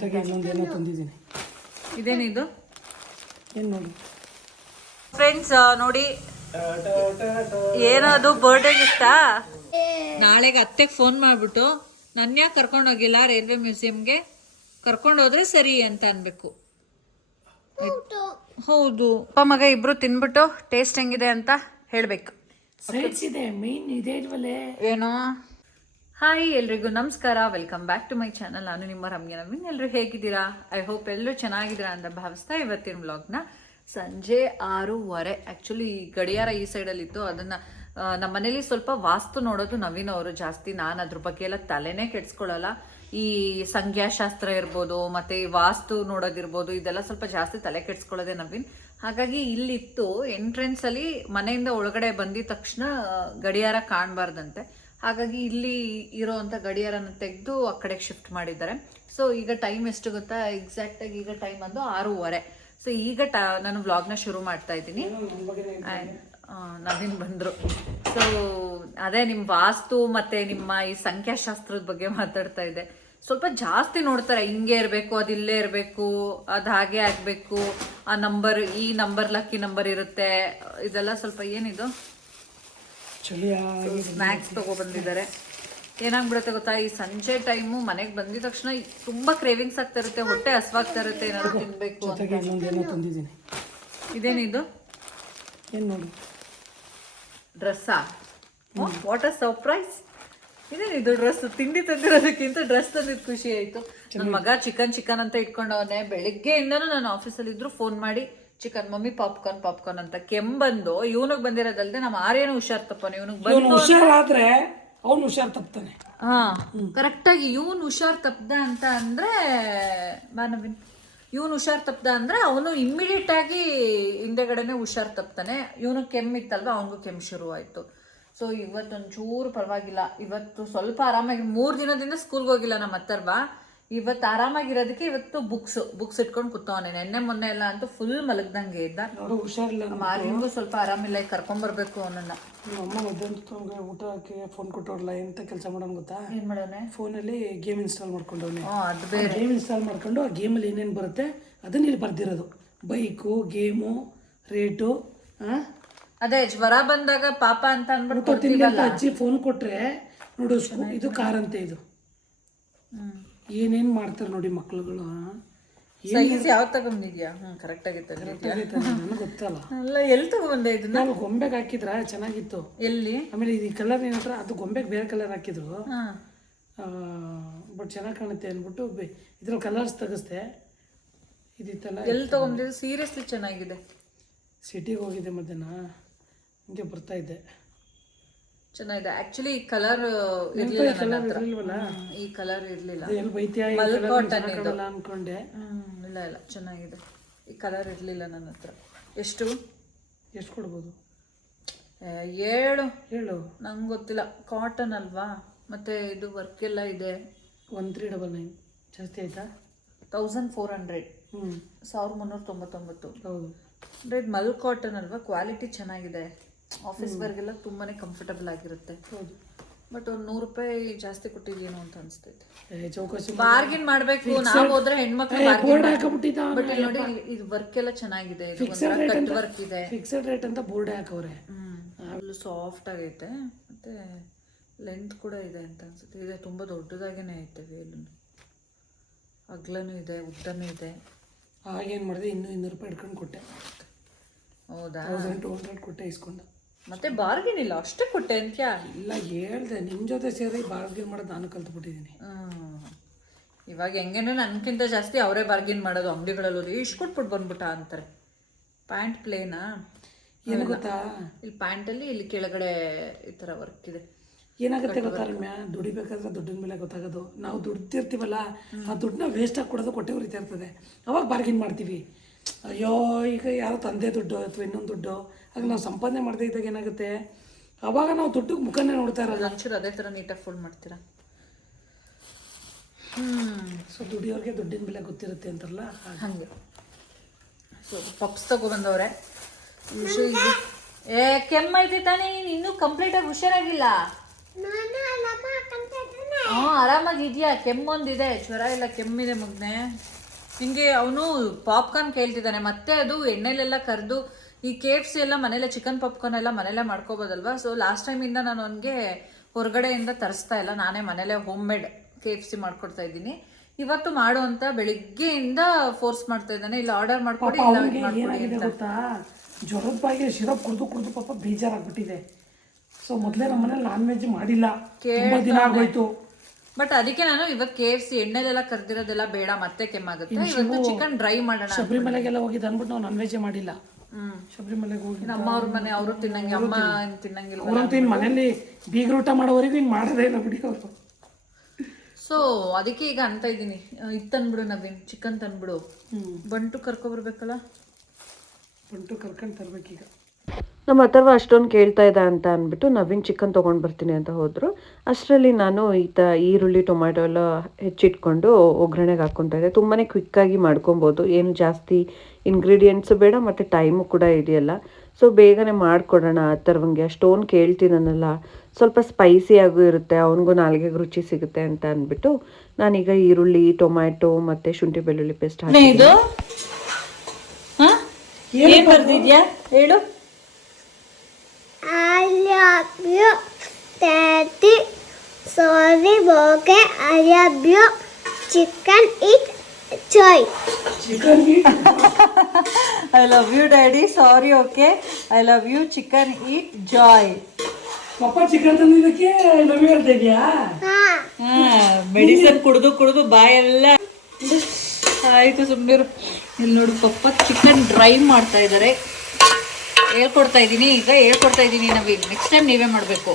ಜೊತೆಗೆ ಇನ್ನೊಂದು ಏನೋ ತಂದಿದ್ದೀನಿ. ಇದೇನಿದು ಏನು ನೋಡಿ? ಫ್ರೆಂಡ್ಸ್ ನೋಡಿ. ಏನದು ಬರ್ಡೇ ಗಿಫ್ಟಾ ನಾಳೆಗೆ ಅತ್ತೆಗೆ ಫೋನ್ ಮಾಡಿಬಿಟ್ಟು ನನ್ನ ಯಾಕೆ ಕರ್ಕೊಂಡೋಗಿಲ್ಲ ರೈಲ್ವೆ ಮ್ಯೂಸಿಯಂಗೆ ಕರ್ಕೊಂಡೋದ್ರೆ ಸರಿ ಅಂತ ಅನ್ಬೇಕು. ಹೌದು. ಅಪ್ಪ ಮಗ ಇಬ್ರು ತಿನ್ಬಿಟ್ಟು ಟೇಸ್ಟ್ ಹೆಂಗಿದೆ ಅಂತ ಹೇಳ್ಬೇಕು. ಇದೆ ಮೈನ್ ಇದೆ ಇಲ್ವಲ್ಲೇ? ಏನೋ? ಹಾಯ್ ಎಲ್ರಿಗೂ ನಮಸ್ಕಾರ. Welcome back to my channel ನಾನು ನಿಮ್ಮ ರಮ್ಯ ನವೀನ್. ಎಲ್ಲರೂ ಹೇಗಿದ್ದೀರಾ? ಐ ಹೋಪ್ ಎಲ್ಲರೂ ಚೆನ್ನಾಗಿದ್ದೀರಾ ಅಂತ ಭಾವಿಸ್ತಾ ಇವತ್ತಿನ ವ್ಲಾಗ್ನ ಸಂಜೆ ಆರೂವರೆ. ಆ್ಯಕ್ಚುಲಿ ಗಡಿಯಾರ ಈ ಸೈಡಲ್ಲಿತ್ತು ಅದನ್ನು ನಮ್ಮ ಮನೇಲಿ ಸ್ವಲ್ಪ ವಾಸ್ತು ನೋಡೋದು ನವೀನ್ ಅವರು ಜಾಸ್ತಿ. ನಾನು ಅದ್ರ ಬಗ್ಗೆ ಎಲ್ಲ ತಲೆನೇ ಕೆಡ್ಸ್ಕೊಳ್ಳಲ್ಲ ಈ ಸಂಖ್ಯಾಶಾಸ್ತ್ರ ಇರ್ಬೋದು, ಮತ್ತೆ ವಾಸ್ತು ನೋಡೋದಿರ್ಬೋದು, ಇದೆಲ್ಲ ಸ್ವಲ್ಪ ಜಾಸ್ತಿ ತಲೆ ಕೆಡ್ಸ್ಕೊಳ್ಳೋದೆ ನವೀನ್. ಹಾಗಾಗಿ ಇಲ್ಲಿತ್ತು. ಎಂಟ್ರೆನ್ಸ್ ಅಲ್ಲಿ ಮನೆಯಿಂದ ಒಳಗಡೆ ಬಂದಿದ ತಕ್ಷಣ ಗಡಿಯಾರ ಕಾಣಬಾರ್ದಂತೆ. ಹಾಗಾಗಿ ಇಲ್ಲಿ ಇರೋವಂಥ ಗಡಿಯಾರನ ತೆಗೆದು ಆ ಕಡೆಗೆ ಶಿಫ್ಟ್ ಮಾಡಿದ್ದಾರೆ. ಸೊ ಈಗ ಟೈಮ್ ಎಷ್ಟು ಗೊತ್ತಾ? ಎಕ್ಸಾಕ್ಟ್ ಆಗಿ ಈಗ ಟೈಮ್ ಅಂದು ಆರೂವರೆ. ಸೊ ಈಗ ಟ ನಾನು ವ್ಲಾಗ್ನ ಶುರು ಮಾಡ್ತಾ ಇದ್ದೀನಿ. ನವೀನ್ ಬಂದ್ರು. ಸೊ ಅದೇ ನಿಮ್ಮ ವಾಸ್ತು ಮತ್ತೆ ನಿಮ್ಮ ಈ ಸಂಖ್ಯಾಶಾಸ್ತ್ರದ ಬಗ್ಗೆ ಮಾತಾಡ್ತಾ ಇದ್ದೆ ಸ್ವಲ್ಪ ಜಾಸ್ತಿ ನೋಡ್ತಾರೆ. ಹಿಂಗೆ ಇರಬೇಕು ಅದು ಇಲ್ಲೇ ಇರಬೇಕು ಅದು ಹಾಗೆ ಆಗಬೇಕು. ಆ ನಂಬರ್ ಈ ನಂಬರ್ ಲಕ್ಕಿ ನಂಬರ್ ಇರುತ್ತೆ. ಇದೆಲ್ಲ ಸ್ವಲ್ಪ ಏನಿದು? ಚಳಿಯಾಗಿ ಸ್ನ್ಯಾಕ್ಸ್ ತಗೊಬಂದಿದ್ದಾರೆ. ಏನಾಗ್ಬಿಡುತ್ತೆ ಗೊತ್ತಾ? ಈ ಸಂಜೆ ಟೈಮು ಮನೆಗೆ ಬಂದಿದ ತಕ್ಷಣ ತುಂಬಾ ಕ್ರೇವಿಂಗ್ಸ್ ಆಗ್ತಾ ಇರುತ್ತೆ ಹೊಟ್ಟೆ ಹಸ್ವಾಗ್ತಾ ಇರುತ್ತೆ ಏನಾದ್ರು ತಿನ್ಬೇಕು ಜೊತೆಗೆ ತಂದಿದ್ದೀನಿ. ಇದೇನಿದು ಏನು ನೋಡಿ? ಡ್ರೆಸ್ಸಾ? ವಾಟ್ ಅ ಸರ್ಪ್ರೈಸ್ ಇದೇನಿದು ಡ್ರೆಸ್ ತಿಂಡಿ ತಂದಿರೋದಕ್ಕಿಂತ ಡ್ರೆಸ್ ತಂದಿದ್ದು ಖುಷಿ ಆಯ್ತು. ನನ್ನ ಮಗ ಚಿಕನ್ ಚಿಕನ್ ಅಂತ ಇಟ್ಕೊಂಡವನೇ. ಬೆಳಿಗ್ಗೆಯಿಂದನೂ ನಾನು ಆಫೀಸಲ್ಲಿ ಇದ್ರು ಫೋನ್ ಮಾಡಿ ಚಿಕನ್ ಮಮ್ಮಿ ಪಾಪ್ಕಾರ್ನ್ ಪಾಪ್ಕಾರ್ನ್ ಅಂತ ಕೆಂಬಂದು ಇವನಿಗೆ ಬಂದಿರೋದಲ್ದೆ ನಮ್ಮ ಆರ್ಯನು ಹುಷಾರ್ ತಪ್ಪನ ಇವನಿಗೆ ಬಂದು ಇವನು ಹುಷಾರಾದ್ರೆ ಅವನು ಹುಷಾರ್ ತಪ್ತಾನೆ. ಹಾ ಕರೆಕ್ಟಾಗಿ ಇವನು ಹುಷಾರ್ ತಪ್ಪದ ಅಂತ ಅಂದ್ರೆ ಮಾನವಿನ್ ಇವನು ಹುಷಾರ್ ತಪ್ಪದ ಅಂದ್ರೆ ಅವನು ಇಮ್ಮಿಡಿಯೇಟ್ ಆಗಿ ಹಿಂದೆಗಡೆನೆ ಹುಷಾರ್ ತಪ್ತಾನೆ. ಇವನು ಕೆಮ್ಮಿತ್ತಲ್ವಾ ಅವನಿಗೂ ಕೆಮ್ಮ ಶುರು ಆಯ್ತು ಸೊ ಇವತ್ತೊಂಚೂರು ಪರವಾಗಿಲ್ಲ. ಇವತ್ತು ಸ್ವಲ್ಪ ಆರಾಮಾಗಿ ಮೂರು ದಿನದಿಂದ ಸ್ಕೂಲ್ಗೆ ಹೋಗಿಲ್ಲ ನಮ್ಮ ಹತ್ತರ್ವ ಇವತ್ತು ಆರಾಮಾಗಿರೋದಕ್ಕೆ ಇವತ್ತು ಬುಕ್ಸ್ ಬುಕ್ಸ್ ಇಟ್ಕೊಂಡು ಕೂತವನೆ. ನೆನ್ನೆ ಮೊನ್ನೆ ಎಲ್ಲ ಅಂತೂ ಫುಲ್ ಮಲಗ್ದಂಗೆ ಇದ್ದ. ನೋಡು ಹುಷಾರಿಲ್ಲ ಮಾರ್ನಿಂಗು ಸ್ವಲ್ಪ ಆರಾಮಿಲ್ಲ ಈಗ ಕರ್ಕೊಂಬರ್ಬೇಕು ಅವನನ್ನ ನಮ್ಮ ಅಮ್ಮ ಮಧ್ಯಾಹ್ನ ಊಟಕ್ಕೆ ಫೋನ್ ಕೊಟ್ಟವ್ರಲ್ಲ ಎಂತ ಕೆಲಸ ಮಾಡೋಣ ಗೊತ್ತಾ? ಏನ್ ಮಾಡೋಣ ಫೋನಲ್ಲಿ ಗೇಮ್ ಇನ್ಸ್ಟಾಲ್ ಮಾಡ್ಕೊಂಡವ್ನೆ. ಹ್ಞೂ ಅದು ಬೇರೆ. ಗೇಮ್ ಇನ್ಸ್ಟಾಲ್ ಮಾಡ್ಕೊಂಡು ಆ ಗೇಮಲ್ಲಿ ಏನೇನು ಬರುತ್ತೆ ಅದನ್ನ ಇಲ್ಲಿ ಬರ್ದಿರೋದು. ಬೈಕು ಗೇಮು ರೇಟು ಹಾಂ ಅದೇ ಜ್ವರ ಬಂದಾಗ ಪಾಪ ಅಂತ ಅಂದ್ಬಿಟ್ಟು ಅಜ್ಜಿ ಫೋನ್ ಕೊಟ್ರೆ ನೋಡು ಸ್ಕೂ- ಇದು ಕಾರ್ ಅಂತೆ ಇದು. ಏನೇನ್ ಮಾಡ್ತಾರೆ ನೋಡಿ ಮಕ್ಳುಗಳು? ಸೈಜ್ ಯಾವ ತಗೊಂಡಿದ್ಯಾ? ಹ್ಮ್ ಕರೆಕ್ಟ್ ಆಗಿ ತಂದಿದ್ಯಾ ನನಗೆ ಗೊತ್ತಲ್ಲ. ಅಲ್ಲ ಎಲ್ಲಿ ತಗೊಂಡೆ ಇದನ್ನ? ನಾವು ಗೊಂಬೆಗೆ ಹಾಕಿದ್ರ ಚೆನ್ನಾಗಿತ್ತು. ಎಲ್ಲಿ? ಆಮೇಲೆ ಈ ಕಲರ್ ಏನಂದ್ರೆ ಅದು ಗೊಂಬೆಗೆ ಬೇರೆ ಕಲರ್ ಹಾಕಿದ್ರು. ಹಾ. ಬಟ್ ಚೆನ್ನಾಗಿ ಕಾಣುತ್ತೆ ಅಂದ್ಬಿಟ್ಟು ಇದ್ರಲ್ಲಿ ಕಲರ್ಸ್ ತೆಗಿಸ್ದೆ. ಇದಿತ್ತಲ್ಲ ಎಲ್ಲಿ ತಗೊಂಡಿದ್ದು? ಸೀರಿಯಸ್ಲಿ ಚೆನ್ನಾಗಿದೆ. ಸಿಟಿಗೆ ಹೋಗಿದ್ದೆ ಮಧ್ಯಾಹ್ನ. ಹಿಂಗೆ ಬರ್ತಾ ಇದ್ದೆ. ಚೆನ್ನಾಗಿದೆ. ಆಕ್ಚುಲಿ ಈ ಕಲರ್ ಇರಲಿಲ್ಲ ನನ್ನ ಹತ್ರ. ಇಲ್ವಲ್ಲ ಈ ಕಲರ್ ಇರ್ಲಿಲ್ಲ. ಅದು ಎಲ್ಲಿ ಬೈತೀಯ ಈ ಮಲ್ ಕಾಟನ್ ಅನ್ಕೊಂಡೆ. ಹ್ಮ್ ಇಲ್ಲ ಇಲ್ಲ ಚೆನ್ನಾಗಿದೆ. ಈ ಕಲರ್ ಇರ್ಲಿಲ್ಲ ನನ್ನ ಹತ್ರ. ಎಷ್ಟು? ಎಷ್ಟು ಕೊಡ್ಬೋದು? ಏಳು. ಏಳು? ಹೇಳು ನಂಗೆ ಗೊತ್ತಿಲ್ಲ. ಕಾಟನ್ ಅಲ್ವಾ? ಮತ್ತೆ ಇದು ವರ್ಕ್ ಎಲ್ಲ ಇದೆ. ಒನ್ ತ್ರೀ ಡಬಲ್ ನೈನ್ ಜಾಸ್ತಿ ಆಯ್ತಾ? ತೌಸಂಡ್ ಫೋರ್ ಹಂಡ್ರೆಡ್ ಹ್ಞೂ ಸಾವಿರದ ಮುನ್ನೂರ ತೊಂಬತ್ತೊಂಬತ್ತು. ಹೌದು. ಅಂದ್ರೆ ಇದು ಮಲ್ ಕಾಟನ್ ಅಲ್ವಾ? ಕ್ವಾಲಿಟಿ ಚೆನ್ನಾಗಿದೆ. ಆಫೀಸ್ ವರ್ಗೆಲ್ಲ ತುಂಬಾನೇ ಕಂಫರ್ಟಬಲ್ ಆಗಿರುತ್ತೆ. ಹೌದು. ಬಟ್ ಒಂದು ನೂರು ರೂಪಾಯಿ ಜಾಸ್ತಿ ಕೊಟ್ಟಿದ್ಯೇನೋ ಅಂತ ಅನ್ಸ್ತೈತೆ ಚೌಕಾಸಿ ಬಾರ್ಗಿನ್ ಮಾಡ್ಬೇಕು ನಾವು ಹೋದ್ರೆ ಹೆಣ್ಮಕ್ಳು ಬೋರ್ಡ್ ಹಾಕಬಿಟ್ಟಿದ್ದ ಬಟ್ ನೋಡಿ ಇದು ವರ್ಕ್ ಎಲ್ಲ ಚೆನ್ನಾಗಿದೆ. ಇದು ವರ್ಕ್ ಇದೆ. ಫಿಕ್ಸೆಡ್ ರೇಟ್ ಅಂತ ಬೋರ್ಡ್ ಹಾಕವ್ರೆ. ಹ್ಮ್. ಸಾಫ್ಟ್ ಆಗೈತೆ. ಮತ್ತೆ ಲೆಂತ್ ಕೂಡ ಇದೆ ಅಂತ ಅನ್ಸುತ್ತೆ. ಇದೆ ತುಂಬಾ ದೊಡ್ಡದಾಗೇನೆ ಐತೆ ವೇಲು ಅಗ್ಲನೂ ಇದೆ ಉದ್ದನೂ ಇದೆ. ಆಗೇನು ಮಾಡಿದೆ ಇನ್ನೂ ಇನ್ನೂರು ರೂಪಾಯಿ ಇಟ್ಕೊಂಡು ಕೊಟ್ಟೆ. ಹೌದಾ? ತೌಸಂಡ್ ಟು ಹಂಡ್ರೆಡ್ ಕೊಟ್ಟೆ ಇಸ್ಕೊಂಡ. ಮತ್ತೆ ಬಾರ್ಗಿನ್ ಇಲ್ಲ ಅಷ್ಟೇ ಕೊಟ್ಟೆ ಅಂತ್ಯಾ? ಇಲ್ಲ ಹೇಳ್ದೆ ನಿಮ್ಮ ಜೊತೆ ಸೇರಿ ಬಾರ್ಗೇನ್ ಮಾಡೋದು ನಾನು ಕಲ್ತ್ಬಿಟ್ಟಿದ್ದೀನಿ. ಇವಾಗ ಹೆಂಗೇನೋ ನನ್ಕಿಂತ ಜಾಸ್ತಿ ಅವರೇ ಬಾರ್ಗಿನ್ ಮಾಡೋದು ಅಂಗಡಿಗಳಲ್ಲಿ ಇಷ್ಟು ಕೊಟ್ಬಿಟ್ಟು ಬಂದ್ಬಿಟ್ಟ ಅಂತಾರೆ. ಪ್ಯಾಂಟ್ ಪ್ಲೇನಾ ಏನು ಗೊತ್ತಾ? ಇಲ್ಲಿ ಪ್ಯಾಂಟಲ್ಲಿ ಇಲ್ಲಿ ಕೆಳಗಡೆ ಈ ಥರ ವರ್ಕ್ ಇದೆ. ಏನಾಗುತ್ತೆ ಗೊತ್ತಾ ರಮ್ಯಾ? ದುಡಿಬೇಕಾದ್ರೆ ದುಡ್ಡಿನ ಮೇಲೆ ಗೊತ್ತಾಗೋದು. ನಾವು ದುಡ್ತಿರ್ತೀವಲ್ಲ ಆ ದುಡ್ಡನ್ನ ವೇಸ್ಟ್ ಆಗಿ ಕೊಡೋದು ಕೊಟ್ಟೆ ಉರಿತಾ ಇರ್ತದೆ. ಅವಾಗ ಬಾರ್ಗಿನ್ ಮಾಡ್ತೀವಿ. ಅಯ್ಯೋ ಈಗ ಯಾರೋ ತಂದೆ ದುಡ್ಡು ಅಥವಾ ಇನ್ನೊಂದು ದುಡ್ಡು. ಆಗ ನಾವು ಸಂಪಾದನೆ ಮಾಡದೇ ಇದ್ದಾಗ ಏನಾಗುತ್ತೆ? ಅವಾಗ ನಾವು ದುಡ್ಡಿಗೆ ಮುಖನೇ ನೋಡ್ತಾ ಇರೋದು. ಒಂಚೂರು ಅದೇ ಥರ ನೀಟಾಗಿ ಫೋಲ್ಡ್ ಮಾಡ್ತೀರಾ? ಹ್ಮ್. ಸೊ ದುಡಿಯೋರಿಗೆ ದುಡ್ಡಿನ ಬೆಲೆ ಗೊತ್ತಿರುತ್ತೆ ಅಂತಾರಲ್ಲ? ಹಾಗೆ. ಸೊ ಪಪ್ಸ್ ತಗೊಬಂದವ್ರೆ ಏ ಕೆಮ್ಮೈತಿ ತಾನೇ ನೀನು ಇನ್ನೂ ಕಂಪ್ಲೀಟಾಗಿ ಹುಷಾರಾಗಿಲ್ಲ. ಹ್ಞೂ ಆರಾಮಾಗಿದ್ಯಾ ಕೆಮ್ಮೊಂದಿದೆ. ಜ್ವರ ಇಲ್ಲ ಕೆಮ್ಮಿದೆ ಮಗ್ನೆ. ಹಿಂಗೆ ಅವನು ಪಾಪ್ಕಾರ್ನ್ ಕೇಳ್ತಿದ್ದಾನೆ. ಮತ್ತೆ ಅದು ಎಣ್ಣೆಲೆಲ್ಲ ಕರೆದು ಈ ಕೆ ಎಫ್ ಸಿ ಎಲ್ಲ ಮನೇಲೆ ಚಿಕನ್ ಪಾಪ್ಕಾರ್ನ್ ಎಲ್ಲ ಮನೇಲೆ ಮಾಡ್ಕೋಬೋದಲ್ವಾ? ಸೊ ಲಾಸ್ಟ್ ಟೈಮಿಂದ ನಾನು ಅವನಿಗೆ ಹೊರಗಡೆಯಿಂದ ತರಿಸ್ತಾ ಇಲ್ಲ. ನಾನೇ ಮನೇಲೆ home made K F C ಮಾಡ್ಕೊಡ್ತಾ ಇದ್ದೀನಿ. ಇವತ್ತು ಮಾಡು ಅಂತ ಬೆಳಿಗ್ಗೆಯಿಂದ ಫೋರ್ಸ್ ಮಾಡ್ತಾ ಇದ್ದಾನೆ. ಇಲ್ಲ ಆರ್ಡರ್ ಮಾಡ್ಕೊಡಿ ಇಲ್ಲ ಮಾಡ್ಕೊಡಿ ಅಂತ. ಜ್ವರದ ಬಾಯಿಗೆ ಶಿರಪ್ ಕುಡ್ದು ಕುಡ್ದು ಪಾಪ ಬೇಜಾರಾಗ್ಬಿಟ್ಟಿದೆ. ಸೊ ಮೊದಲೇ ನಮ್ಮ ಮನೇಲಿ ನಾನ್ ವೆಜ್ ಮಾಡಿಲ್ಲ ದಿನ ಆಗೋಯ್ತು. ಬಟ್ ಅದಕ್ಕೆ ನಾನು ಇವಾಗ ಕೆ ಎಫ್ ಸಿ ಎಣ್ಣೆಲೆಲ್ಲ ಕರ್ದಿರೋದೆಲ್ಲ ಬೇಡ ಮತ್ತೆ ಕೆಮ್ಮಾಗುತ್ತೆ? ಇವತ್ತು ಚಿಕನ್ ಡ್ರೈ ಮಾಡೋಣ ಶಬರಿಮಲೆಗೆಲ್ಲ ಹೋಗಿದ್ದು ಅಂದ್ಬಿಟ್ಟು ನಾವು ನಾನ್ ವೆಜ್ ಮಾಡಿಲ್ಲ. ಶಬರಿಮಲೆಗೆ ಹೋಗಿ ಅಮ್ಮ ಅವ್ರ ಮನೆ ಅವರು ತಿನ್ನಂಗೆ ಅಮ್ಮ ತಿನ್ನಂಗಿಲ್ಲ ಅವ್ರಂತೂ ಇನ್ನು ಮನೇಲಿ ಬೀಗರೂಟ ಮಾಡೋವರೆಗೂ ಇನ್ನು ಮಾಡೋದೇ ಇಲ್ಲ ಬಿಡಿ ಅವರು. ಸೊ ಅದಕ್ಕೆ ಈಗ ಅಂತ ಇದ್ದೀನಿ. ಇದು ತಂದ್ಬಿಡು ನವೀನ್ ಚಿಕನ್ ತಂದ್ಬಿಡು. ಬಂಟು ಕರ್ಕೊಬರ್ಬೇಕಲ್ಲ? ಬಂಟು ಕರ್ಕೊಂಡು ತರ್ಬೇಕೀಗ. ನಮ್ಮ ಅಥರ್ವ ಅಷ್ಟೊಂದು ಕೇಳ್ತಾ ಇದ್ದ ಅಂತ ಅಂದ್ಬಿಟ್ಟು ನವೀನ್ ಚಿಕನ್ ತೊಗೊಂಡು ಬರ್ತೀನಿ ಅಂತ ಹೋದರು. ಅಷ್ಟರಲ್ಲಿ ನಾನು ಈ ತ ಈರುಳ್ಳಿ ಟೊಮ್ಯಾಟೊ ಎಲ್ಲ ಹೆಚ್ಚಿಟ್ಕೊಂಡು ಒಗ್ಗರಣೆಗೆ ಹಾಕ್ಕೊತಾ ಇದ್ದೆ. ತುಂಬಾ ಕ್ವಿಕ್ಕಾಗಿ ಮಾಡ್ಕೊಬೋದು. ಏನು ಜಾಸ್ತಿ ಇಂಗ್ರೀಡಿಯೆಂಟ್ಸು ಬೇಡ ಮತ್ತು ಟೈಮು ಕೂಡ ಇದೆಯಲ್ಲ. ಸೊ ಬೇಗನೆ ಮಾಡಿಕೊಡೋಣ ಅಥರ್ವಂಗೆ. ಅಷ್ಟೊಂದು ಕೇಳ್ತಿದ್ದಾನಲ್ಲ ಸ್ವಲ್ಪ ಸ್ಪೈಸಿಯಾಗೂ ಇರುತ್ತೆ ಅವನಿಗೂ ನಾಲ್ಗೆ ರುಚಿ ಸಿಗುತ್ತೆ ಅಂತ ಅಂದ್ಬಿಟ್ಟು ನಾನೀಗ ಈರುಳ್ಳಿ ಟೊಮ್ಯಾಟೊ ಮತ್ತು ಶುಂಠಿ ಬೆಳ್ಳುಳ್ಳಿ ಪೇಸ್ಟ್ ಹಾಕಿ ಇದು ಏನ್ ಬರ್ದಿದ್ಯಾ? ಹೇಳು. I love you, Daddy. Sorry, okay. I love you. Chicken eat joy. Chicken I love you daddy sorry okay I love you chicken eat joy ಪಪ್ಪ ಚಿಕನ್ ತಂದಿದ್ದಕ್ಕೆ ಲವ್ ಹೇಳ್ತಾ ಇದೆಯಾ Ah, ಮೆಡಿಸನ್ ಕುಡಿದು ಕುಡಿದು ಬಾಯೆಲ್ಲ ಆಯ್ತು ಸುಮ್ಮನಿರು ಇಲ್ಲಿ ನೋಡು ಪಪ್ಪ ಚಿಕನ್ ಡ್ರೈ ಮಾಡ್ತಾ ಇದ್ದಾರೆ ಹೇಳ್ಕೊಡ್ತಾ ಇದ್ದೀನಿ ಈಗ ಹೇಳ್ಕೊಡ್ತಾ ಇದ್ದೀನಿ ನಮಗೆ ನೆಕ್ಸ್ಟ್ ಟೈಮ್ ನೀವೇ ಮಾಡಬೇಕು.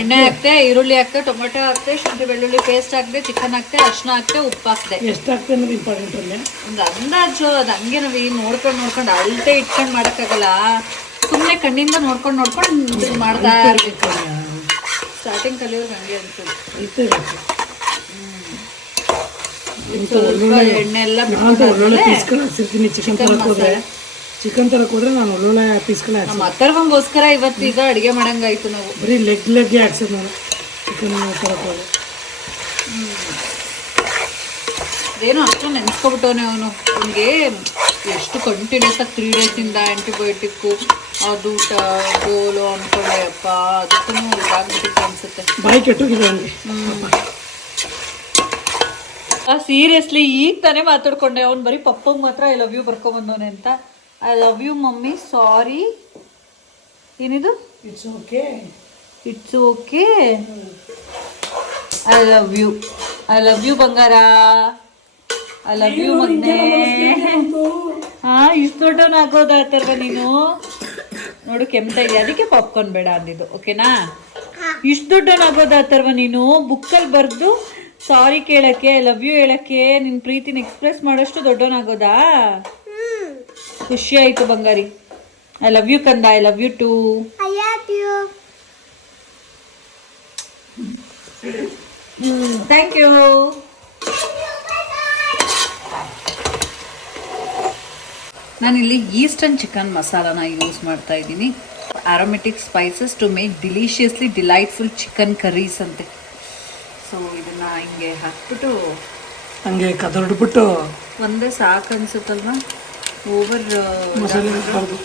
ಎಣ್ಣೆ ಹಾಕ್ತೆ ಈರುಳ್ಳಿ ಹಾಕ್ತೆ ಟೊಮೆಟೊ ಹಾಕ್ತೆ ಶುಂಠಿ ಬೆಳ್ಳುಳ್ಳಿ ಪೇಸ್ಟ್ ಹಾಕ್ದೆ ಚಿಕನ್ ಹಾಕ್ತೆ ಅರ್ಶಿನ ಹಾಕ್ತೆ ಉಪ್ಪು ಹಾಕ್ತೆ ಎಷ್ಟು ಅನ್ನೋದು ಇಂಪಾರ್ಟೆಂಟ್ ಅಲ್ಲಿ? ಒಂದು ಅಂದಾಜು ಅದು ಹಂಗೆ ನಾವು ಈಗ ನೋಡ್ಕೊಂಡು ನೋಡ್ಕೊಂಡು ಅಳತೆ ಇಟ್ಕೊಂಡು ಮಾಡೋಕ್ಕಾಗಲ್ಲ. ಸುಮ್ಮನೆ ಕಣ್ಣಿಂದ ನೋಡ್ಕೊಂಡು ನೋಡ್ಕೊಂಡು ಮಾಡ್ತಾ ಇರಬೇಕು. ಸ್ಟಾರ್ಟಿಂಗ್ ಕಲಿಯೋರು ಹಂಗೆ ಅನ್ಸುತ್ತೆ. ಹ್ಞೂ ಎಣ್ಣೆ ಎಲ್ಲ ಚಿಕನ್ ಹೋದ್ರೆ ಚಿಕನ್ ತರ ಹೋದ್ರೆ ನಾನು ಒಳ್ಳೊಳ್ಳೆ ಪೀಸ್ಗಳ ನಮ್ಮ ಅಥರ್ವಂಗೋಸ್ಕರ ಇವತ್ತೀಗ ಅಡುಗೆ ಮಾಡಂಗಾಯ್ತು ನಾವು. ಬರೀ ಲೆಗ್ ಲೆಗ್ಗೆ ಹಾಕ್ಸಿದ್ ನಾನು. ಚಿಕನ್ ತರಕ್ಕೆ ಹೋದ್ರೆ. ಅದೇನೋ ಅಷ್ಟು ನೆನೆಸ್ಕೊಬಿಟ್ಟವನೇ ಅವನು. ಅವನಿಗೆ ಎಷ್ಟು ಕಂಟಿನ್ಯೂಸ್ ಆಗಿ ತ್ರೀ ಡೇಸಿಂದ ಆ್ಯಂಟಿಬಯೋಟಿಕ್ಕು ಅದು ಗೋಲು ಅಂದ್ಕೊಂಡೆ ಅಪ್ಪ. ಅದಕ್ಕೂ ಇದಾಗ್ಬಿಟ್ಟಿತ್ತು ಅನ್ಸುತ್ತೆ. ಬಾಯಿ ಕೆಟ್ಟೋಗಿದೆ ಅವನಿಗೆ. ಸೀರಿಯಸ್ಲಿ ಈಗ ತಾನೇ ಮಾತಾಡ್ಕೊಂಡೆ. ಅವ್ನು ಬರೀ ಪಪ್ಪಂಗೆ ಮಾತ್ರ ಐ ಲವ್ ಯು ಬರ್ಕೊಂಬಂದವನೆ ಅಂತ. I love you mummy sorry ಏನಿದು? It's okay it's okay I love you I love you ಬಂಗಾರ. ಐ ಲವ್ ಯು ಮಗ್ನೆ ಹಾ ಇಷ್ಟು ದೊಡ್ಡವನ್ನ ಆಗೋದ ಅಥರ್ವ ನೀನು? ನೋಡು ಕೆಮ್ತಾ ಇದೆಯಾ? ಅದಕ್ಕೆ ಪಾಪ್ಕಾರ್ನ್ ಬೇಡ ಅಂದಿದ್ದು ಓಕೆನಾ ಇಷ್ಟು ದೊಡ್ಡವನ್ನ ಆಗೋದ ಅಥರ್ವ ನೀನು? ಬುಕ್ಕಲ್ಲಿ ಬರೆದು ಸಾರಿ ಕೇಳಕ್ಕೆ ಐ ಲವ್ ಯು ಹೇಳಕ್ಕೆ ನಿನ್ನ ಪ್ರೀತಿನ ಎಕ್ಸ್ಪ್ರೆಸ್ ಮಾಡೋಷ್ಟು ದೊಡ್ಡವನಾಗೋದಾ ಖುಷಿ ಆಯಿತು ಬಂಗಾರಿ. ಐ ಲವ್ ಯು ಕಂದ I love you too I love you. Thank you ನಾನಿಲ್ಲಿ ಈಸ್ಟರ್ನ್ ಚಿಕನ್ ಮಸಾಲಾನ ಯೂಸ್ ಮಾಡ್ತಾ ಇದ್ದೀನಿ. Aromatic spices to make deliciously delightful chicken curries ಅಂತೆ. ಸೊ ಇದನ್ನ ಹಿಂಗೆ ಹಾಕ್ಬಿಟ್ಟು ಹಂಗೆ ಕದರ್ಡ್ಬಿಟ್ಟು ಒಂದೇ ಸಾಕು ಅನ್ಸುತ್ತಲ್ವಾ? ಓವರ್ ಮಸಾಲೆ ಬರೋದು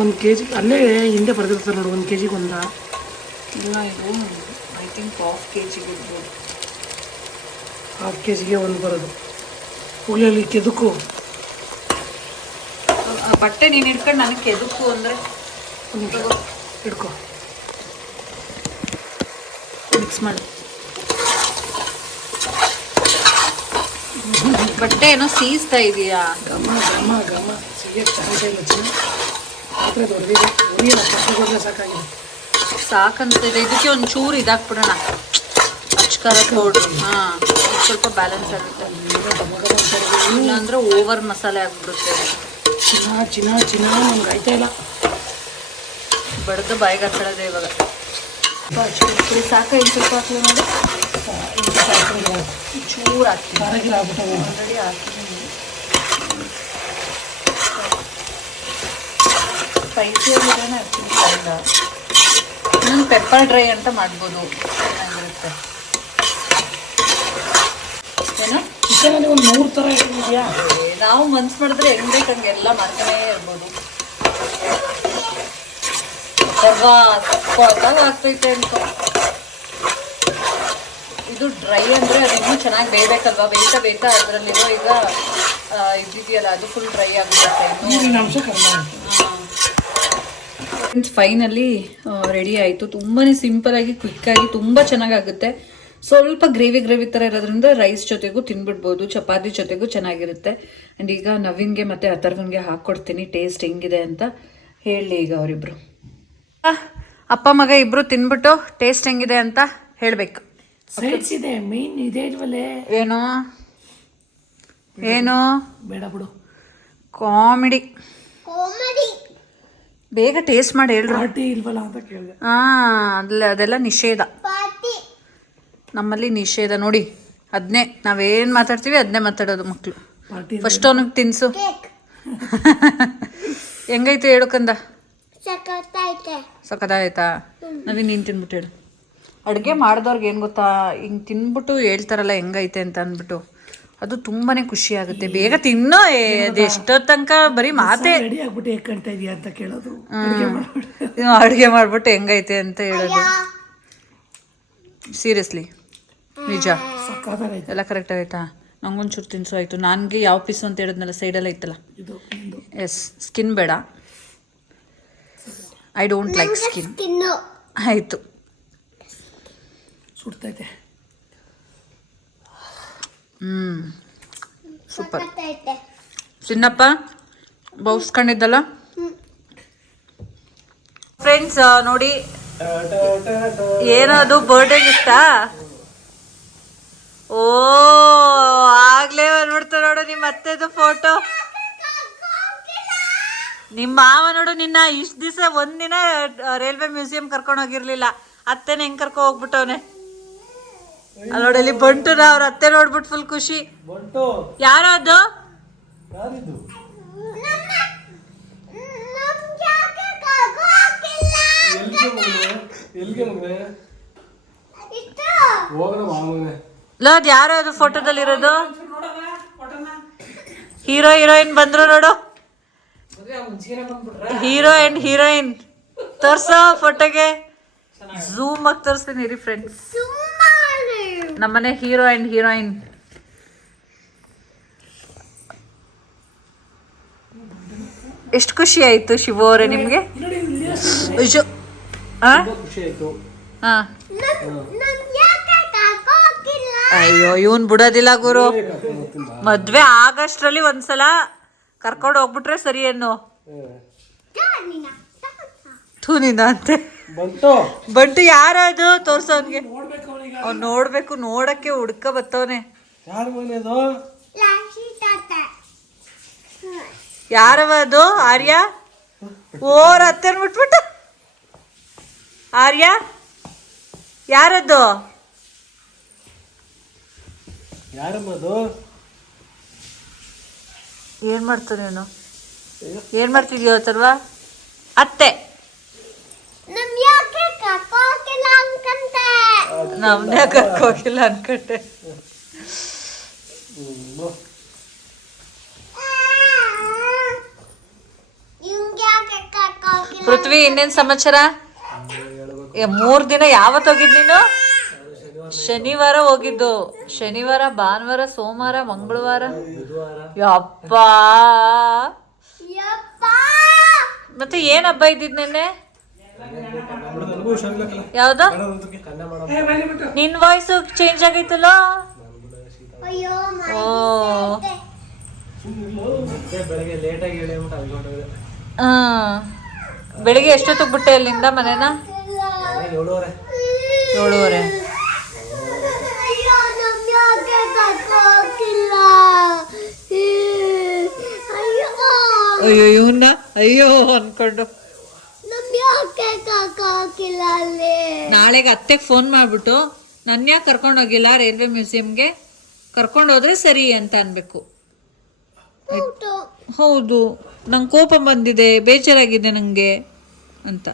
ಒಂದು ಕೆ ಜಿ ಅಲ್ಲೇ ಹಿಂದೆ ಬರ್ದಿರ್ತಾರೆ ನೋಡಿ ಒಂದು ಕೆ ಜಿಗೆ ಒಂದ. ಇಲ್ಲ ಇದು ಐ ಥಿಂಕ್ ಹಾಫ್ ಕೆ ಜಿಗೆ ಇರ್ಬೋದು. ಹಾಫ್ ಕೆ ಜಿಗೆ ಒಂದು ಬರೋದು. ಹುಳಿಯಲ್ಲಿ ಕೆದಕು? ಬಟ್ಟೆ ನೀನು ಹಿಡ್ಕೊಂಡು ನನಗೆ ಕೆದಕು ಅಂದರೆ ಹಿಡ್ಕೊ. ಮಿಕ್ಸ್ ಮಾಡಿ. ಬಟ್ಟೆ ಏನೋ ಸೀಸ್ತಾ ಇದೆಯಾ? ಘಮ ಘಮ ಘಮ ಸಿಗಕ್ಕೆ ಇದೆ ಇಲ್ಲ ಚಿನ್ನ ದೊಡ್ಡದಿದೆ. ಉರಿಯಲ್ಲ ಸಾಕಾಗಿದೆ. ಸಾಕನ್ಸ್ತಿದೆ ಇದಕ್ಕೆ ಒಂದು ಚೂರು ಇದಾಕ್ಬಿಡೋಣ. ಅಚ್ಕಾರ ಪೌಡ್ರ್ ಹಾಂ ಸ್ವಲ್ಪ ಬ್ಯಾಲೆನ್ಸ್ ಆಗುತ್ತೆ. ಇಲ್ಲಾಂದ್ರೆ ಓವರ್ ಮಸಾಲೆ ಆಗ್ಬಿಡುತ್ತೆ. ಚಿನ್ನ ಚಿನ್ನ ಚಿನ್ನ ನಮ್ಗೆ ಆಯ್ತಾ ಇಲ್ಲ. ಬಡ್ದು ಬಾಯಿಗೆ ಹಾಕೊಳ್ಳೋದೆ ಇವಾಗ. ಚೂರು ಸಾಕು ಇನ್ನು ಸ್ವಲ್ಪ ಹಾಕಲಿ ನೋಡಿ ಚೂರು ಹಾಕ್ತೀನಿ ಆಲ್ರೆಡಿ ಹಾಕಿದ್ದೀನಿ ಸ್ಪೈಸಿಯಾಗಿರೋನೇ ಹಾಕ್ತೀನಿ ಇನ್ನೊಂದು ಪೆಪ್ಪರ್ ಡ್ರೈ ಅಂತ ಮಾಡ್ಬೋದು. ಚೆನ್ನಾಗಿರುತ್ತೆ. ಏನು? ಚಿಕನಲ್ಲಿ ಒಂದು ಮೂರು ಥರ ಇದೆಯಾ ನಾವು ಮನ್ಸು ಮಾಡಿದ್ರೆ ಹೆಂಗೆ ಬೇಕಂಗೆಲ್ಲ ಮಾಡ್ತಾನೇ ಇರ್ಬೋದು. ಆಗ್ತೈತೆ ಅಂತ. ಇದು ಡ್ರೈ ಅಂದ್ರೆ ಅದು ಇನ್ನೂ ಚೆನ್ನಾಗಿ ಬೇಯಬೇಕಲ್ವಾ? ಬೇಯ್ತಾ ಬೇಯ್ತಾ ಅದರಲ್ಲಿರೋ ಈಗ ಇದ್ದಿದೆಯಲ್ಲ ಅದು ಫುಲ್ ಡ್ರೈ ಆಗಿಬಿಡುತ್ತೆ ಆಗುತ್ತೆ ಫ್ರೆಂಡ್ಸ್ ಫೈನಲಿ ರೆಡಿ ಆಯಿತು. ತುಂಬಾ ಸಿಂಪಲಾಗಿ ಕ್ವಿಕ್ಕಾಗಿ ತುಂಬ ಚೆನ್ನಾಗಾಗುತ್ತೆ. ಸ್ವಲ್ಪ ಗ್ರೇವಿ ಗ್ರೇವಿ ಥರ ಇರೋದ್ರಿಂದ ರೈಸ್ ಜೊತೆಗೂ ತಿನ್ಬಿಡ್ಬೋದು ಚಪಾತಿ ಜೊತೆಗೂ ಚೆನ್ನಾಗಿರುತ್ತೆ. ಆ್ಯಂಡ್ ಈಗ ನವೀನ್ಗೆ ಮತ್ತು ಅಥರ್ವನ್ಗೆ ಹಾಕ್ಕೊಡ್ತೀನಿ ಟೇಸ್ಟ್ ಹೆಂಗಿದೆ ಅಂತ ಹೇಳಿ ಈಗ ಅವರಿಬ್ರು. ಅಪ್ಪ ಮಗ ಇಬ್ರು ತಿನ್ಬಿಟ್ಟು ಟೇಸ್ಟ್ ಹೆಂಗಿದೆ ಅಂತ ಹೇಳಬೇಕು. ಏನೋ ಇದೆ ಮೇನ್ ಇದೇ ಇಲ್ವಲ್ಲೇ ಏನು? ಏನು? ಬೇಡ ಬಿಡು. ಕಾಮಿಡಿ ಕಾಮಿಡಿ ಬೇಗ ಟೇಸ್ಟ್ ಮಾಡಿ ಹೇಳ್ರು. ಪಾರ್ಟಿ ಇಲ್ವಲ್ಲ ಅಂತ ಕೇಳಿದೆ. ಹಾಂ ಅದೆಲ್ಲ ಅದೆಲ್ಲ ನಿಷೇಧ. ನಮ್ಮಲ್ಲಿ ನಿಷೇಧ ನೋಡಿ. ಅದನ್ನೇ ನಾವೇನು ಮಾತಾಡ್ತೀವಿ ಅದನ್ನೇ ಮಾತಾಡೋದು ಮಕ್ಕಳು ಪಾರ್ಟಿ ಫಸ್ಟ್ ಅವನಿಗೆ ತಿನ್ಸು. ಕೇಕ್ ಹೆಂಗೈತೆ ಹೇಳು ಕಂದ? ಸಖತ್ತೈತೆ ಸಖತ್ತಾಯ್ತಾ ನವಿ ನೀನು ತಿನ್ಬಿಟ್ಟು ಹೇಳು. ಅಡುಗೆ ಮಾಡಿದವ್ರಿಗೆ ಏನು ಗೊತ್ತಾ? ಹಿಂಗೆ ತಿನ್ಬಿಟ್ಟು ಹೇಳ್ತಾರಲ್ಲ ಹೆಂಗೈತೆ ಅಂತ ಅಂದ್ಬಿಟ್ಟು. ಅದು ತುಂಬಾ ಖುಷಿ ಆಗುತ್ತೆ. ಬೇಗ ತಿನ್ನೋ ಎಷ್ಟೋ ತನಕ ಬರೀ ಮಾತೆ ರೆಡಿ ಆಗ್ಬಿಟ್ಟು ಹೇಗೆ ಕಾಣ್ತಾ ಇದೀಯ ಅಂತ ಕೇಳೋದು. ಅಡ್ಗೆ ಮಾಡ್ಬಿಟ್ಟು. ಅಡುಗೆ ಮಾಡ್ಬಿಟ್ಟು ಹೆಂಗೈತೆ ಅಂತ ಹೇಳೋದು. ಸೀರಿಯಸ್ಲಿ ನಿಜ. ಎಲ್ಲ ಕರೆಕ್ಟ್ ಆಗೈತಾ? ನಂಗೊಂಚೂರು ತಿನ್ಸು ಆಯಿತು. ನನಗೆ ಯಾವ ಪೀಸು ಅಂತ ಹೇಳಿದ್ನಲ್ಲ ಸೈಡೆಲ್ಲ ಇತ್ತಲ್ಲ? ಇದು ಎಸ್ ಸ್ಕಿನ್ ಬೇಡ. ಐ ಡೋಂಟ್ ಲೈಕ್ ಸ್ಕಿನ್ ಆಯಿತು. ಸುಡ್ತೈತೆ. ಹ್ಞೂ ಸೂಪರ್. ತಿನ್ನಪ್ಪ ಚಿನ್ನಪ್ಪ ಬೌಸ್ಕೊಂಡಿದ್ದಲ್ಲ ಫ್ರೆಂಡ್ಸ್ ನೋಡಿ ಏನದು ಬರ್ಡೇ ಗಿಫ್ಟಾ ಓ ಆಗ್ಲೇ ನೋಡ್ತಾ ನೋಡು ನಿಮ್ಮ ಅತ್ತೆದು ಫೋಟೋ ನಿಮ್ಮ ಮಾವ ನೋಡು ನಿನ್ನ ಇಷ್ಟು ದಿವಸ ಒಂದಿನ ರೈಲ್ವೆ ಮ್ಯೂಸಿಯಂ ಕರ್ಕೊಂಡು ಹೋಗಿರ್ಲಿಲ್ಲ. ಅತ್ತೆನ ಹೆಂಗ್ ಕರ್ಕೊ ಹೋಗ್ಬಿಟ್ಟವನೆ? ನೋಡಿ ಇಲ್ಲಿ ಬಂಟುನ ಅವ್ರ ಅತ್ತೆ ನೋಡ್ಬಿಟ್ಟು ಫುಲ್ ಖುಷಿ. ಯಾರದು ಅದು? ನಮ್ಗೆ ಯಾಕೆ ಕಾಗು ಹಾಕಿಲ್ಲ ಎಲ್ಲಿಗೆ ಮಗನೆ ಇಷ್ಟು ಹೋಗೋಣ ಬಾ ಮಗನೆ ಲೋ ಅದು ಯಾರೋ ಅದು ಫೋಟೋದಲ್ಲಿ ಇರೋದು ಹೀರೋ ಹೀರೋಯಿನ್ ಬಂದ್ರು ನೋಡು. ಹೀರೋ ಅಂಡ್ ಹೀರೋಯಿನ್ ತೋರ್ಸೋ ಫೋಟೋಗೆ. ಝೂಮ್ ಆಗಿ ತೋರಿಸ್ತೀನಿ ರೀ ಫ್ರೆಂಡ್ಸ್ ನಮ್ಮನೆ ಹೀರೋ ಅಂಡ್ ಹೀರೋಯಿನ್ ಎಷ್ಟು ಖುಷಿ ಆಯ್ತು ಶಿವ ಅವರೇ ನಿಮ್ಗೆ? ಅಯ್ಯೋ. ಇವನ್ ಬಿಡೋದಿಲ್ಲ ಗುರು. ಮದ್ವೆ ಆಗಸ್ಟ್ರಲ್ಲಿ ಒಂದ್ಸಲ ಕರ್ಕೊಂಡು ಹೋಗ್ಬಿಟ್ರೆ ಸರಿ ಏನು ನೀನು ಅಂತೆ. ಬಂಟು ಬಂಟು ಯಾರದು ತೋರ್ಸೋನ್ಗೆ ಅವ್ನು ನೋಡ್ಬೇಕು ನೋಡಕ್ಕೆ ಹುಡ್ಕ ಬತ್ತವನೆ. ಯಾರವ ಅದು? ಆರ್ಯ? ಓರ್ ಹತ್ತನ್ ಬಿಟ್ಬಿಟ್ಟು ಆರ್ಯ? ಯಾರದ್ದು? ಯಾರಮ್ಮ ಅದು? ಏನ್ ಮಾಡ್ತಾನೆ ನೀನು ಏನು ಮಾಡ್ತಿದ್ಯೋ ತಲ್ವಾ ಅತ್ತೆ! ನಮ್ನೇ ಕರ್ಕೋಗಿಲ್ಲ ಅನ್ಕಟ್ಟೆ ಪೃಥ್ವಿ ಇನ್ನೇನು ಸಮಾಚಾರ? ಏ, ಮೂರ್ ದಿನ ಯಾವತ್ತೋಗಿದ್ ನೀನು? ಶನಿವಾರ ಹೋಗಿದ್ದು. ಶನಿವಾರ ಭಾನುವಾರ ಸೋಮವಾರ ಮಂಗಳವಾರ. ಯಪ್ಪ. ಯಪ್ಪ. ಮತ್ತೆ ಏನ್ ಹಬ್ಬ ಇದ್ದಿದ್ ನಿನ್ನೆ? ಯಾವ್ದು? ನಿನ್ ವಾಯ್ಸ್ ಚೇಂಜ್ ಆಗೈತಲ್ಲ ಅಯ್ಯೋ ಓ. ಹಾ. ಬೆಳಿಗ್ಗೆ ಎಷ್ಟೊತ್ತಿಗೆ ಬಿಟ್ಟೆ ಅಲ್ಲಿಂದ ಮನೇನಾ? ಏಳುವರೆ. ಅಯ್ಯೋ ಇವನ್ನ ಅಯ್ಯೋ ಅನ್ಕೊಂಡು. ನಾಳೆಗೆ ಅತ್ತೆಗೆ ಫೋನ್ ಮಾಡಿಬಿಟ್ಟು ನನ್ನ ಯಾಕೆ ಕರ್ಕೊಂಡು ಹೋಗಿಲ್ಲ ರೈಲ್ವೆ ಮ್ಯೂಸಿಯಂಗೆ ಕರ್ಕೊಂಡು ಹೋದ್ರೆ ಸರಿ ಅಂತ ಅನ್ಬೇಕು. ಹೌದು. ಹೌದು. ನಂಗೆ ಕೋಪ ಬಂದಿದೆ ಬೇಜಾರಾಗಿದೆ ನನಗೆ ಅಂತ.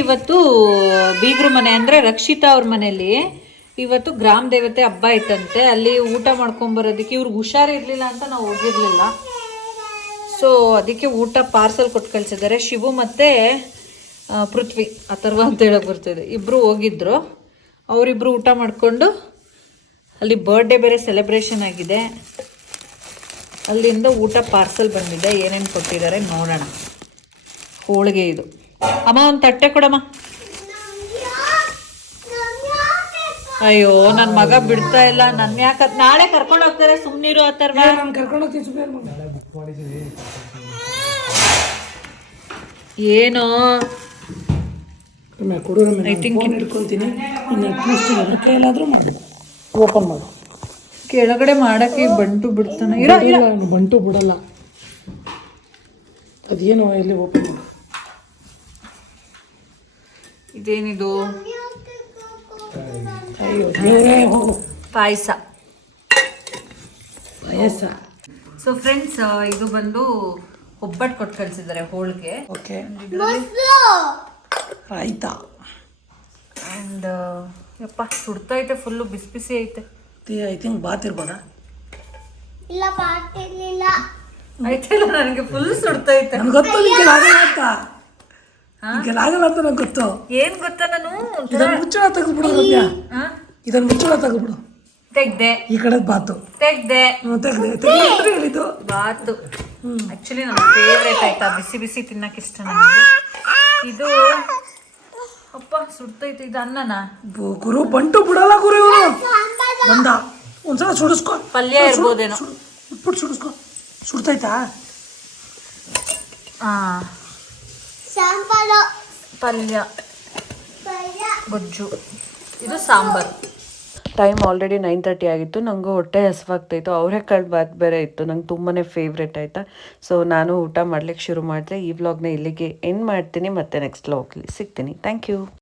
ಇವತ್ತು ಬೀಗ್ರ ಮನೆ ಅಂದ್ರೆ ರಕ್ಷಿತಾ ಅವ್ರ ಮನೆಯಲ್ಲಿ. ಇವತ್ತು ಗ್ರಾಮ ದೇವತೆ ಹಬ್ಬ ಇತ್ತಂತೆ ಅಲ್ಲಿ ಊಟ ಮಾಡ್ಕೊಂಬರೋದಕ್ಕೆ ಇವ್ರಿಗೆ ಹುಷಾರಿರ್ಲಿಲ್ಲ ಅಂತ ನಾವು ಹೋಗಿರ್ಲಿಲ್ಲ. ಸೊ ಅದಕ್ಕೆ ಊಟ ಪಾರ್ಸಲ್ ಕೊಟ್ಟು ಕಳ್ಸಿದ್ದಾರೆ. ಶಿವು ಮತ್ತೆ ಪೃಥ್ವಿ, ಅಥರ್ವ ಅಂತ ಹೇಳಕ್ ಬರ್ತಿದೆ. ಇಬ್ರು ಹೋಗಿದ್ರು. ಅವರಿಬ್ರು ಊಟ ಮಾಡಿಕೊಂಡು ಅಲ್ಲಿ ಬರ್ಡೇ ಬೇರೆ ಸೆಲೆಬ್ರೇಷನ್ ಆಗಿದೆ. ಅಲ್ಲಿಂದ ಊಟ ಪಾರ್ಸಲ್ ಬಂದಿದೆ. ಏನೇನು ಕೊಟ್ಟಿದ್ದಾರೆ ನೋಡೋಣ. ಹೋಳಿಗೆ ಇದು. ಅಮ್ಮ ಒಂದು ತಟ್ಟೆ ಕೊಡಮ್ಮ. ಅಯ್ಯೋ ನನ್ನ ಮಗ ಬಿಡ್ತಾ ಇಲ್ಲ. ನನ್ನ ಯಾಕ ನಾಳೆ ಕರ್ಕೊಂಡು ಹೋಗ್ತಾರೆ ಸುಮ್ಮನಿರು ಆತರ ನಾನು ಏನೋ ಹಿಡ್ಕೊತೀನಿ. ಮಾಡು. ಓಪನ್ ಮಾಡು. ಕೆಳಗಡೆ ಮಾಡಕ್ಕೆ ಬಂಟು ಬಿಡ್ತಾನೆ. ಇಲ್ಲ ಬಂಟು ಬಿಡಲ್ಲ. ಅದೇನು ಎಲ್ಲಿ ಓಪನ್ ಮಾಡು ಇದೇನಿದು? ಪಾಯಸ. ಪಾಯಸ. ಸೊ ಫ್ರೆಂಡ್ಸ್ ಇದು ಬಂದು ಒಬ್ಬಟ್ಟು ಕೊಟ್ಟು ಕಳ್ಸಿದ್ದಾರೆ ಹೋಳಿಗೆ. ಓಕೆ ಆಯ್ತಾ. ಆ್ಯಂಡ್ ಯಪ್ಪ ಸುಡ್ತೈತೆ ಫುಲ್ಲು ಬಿಸಿ ಬಿಸಿ ಐತೆ. ಐ ಥಿಂಕ್ ಬಾತ್ ಇರ್ಬೋದಾ? ಇಲ್ಲ ಬಾತ್ ಇರಲಿಲ್ಲ ಐತೆ ನನಗೆ ಫುಲ್ ಸುಡ್ತೈತೆ. ನನ್ಗೆ ಗೊತ್ತು ಆಗಲ್ಲ ಅಂತ ನಿಂಗೆ ಗೊತ್ತು. ಏನ್ ಗೊತ್ತಾ ನಾನು? ಇದನ್ನ ಮುಚ್ಚಳ ತೆಗೆದ್ಬಿಡು ರಮ್ಯಾ? ಇದನ್ನ ಮುಚ್ಚಳ ತೆಗೆದ್ಬಿಡು. ತೆಗ್ದೆ. ಈ ಕಡೆ ಬಾತು. ತೆಗ್ದೆ. ತೆಗ್ದೆ. ತೆಗ್ದು ಹೇಳಿದ್ದು. ಬಾತು. ಆಕ್ಚುಲಿ ನನ್ನ ಫೇವ್ರೇಟ್ ಆಯ್ತಾ? ಬಿಸಿ ಬಿಸಿ ತಿನ್ನಕ್ಕೆ ಇಷ್ಟ ನನಗೆ. ಇದು ಅಪ್ಪ ಸುಡ್ತೈತೆ. ಇದು ಅನ್ನನ. ಗುರು ಬಂಟು ಬಿಡಲ್ಲ ಗುರು ಇವನು. ಬಂದ. ಒಂದ್ಸಲ ಸುಡಿಸ್ಕೊ. ಪಲ್ಯ ಇರ್ಬೋದೇನೋ. ಬಿಟ್ಬಿಟ್ಟು ಸುಡಿಸ್ಕೊ. ಸುಡ್ತೈತಾ? ಆ. ಸಾಂಬಾರು. ಪಲ್ಯ. ಗೊಜ್ಜು. ಇದು sambar. Time already nine thirty ಆಗಿತ್ತು. ನನಗೂ ಹೊಟ್ಟೆ ಹಸಿವಾಗ್ತಾಯಿತ್ತು. ಅವರೆಕಾಳು ಬಾತ್ ಬೇರೆ ಇತ್ತು. ನಂಗೆ ತುಂಬಾ ಫೇವ್ರೇಟ್ ಆಯಿತಾ. ಸೊ ನಾನು ಊಟ ಮಾಡ್ಲಿಕ್ಕೆ ಶುರು ಮಾಡಿದೆ. ಈ ವ್ಲಾಗ್ನ ಇಲ್ಲಿಗೆ ಎಂಡ್ ಮಾಡ್ತೀನಿ. ಮತ್ತೆ ನೆಕ್ಸ್ಟ್ ವ್ಲಾಗ್ಲಿ ಸಿಗ್ತೀನಿ. Thank you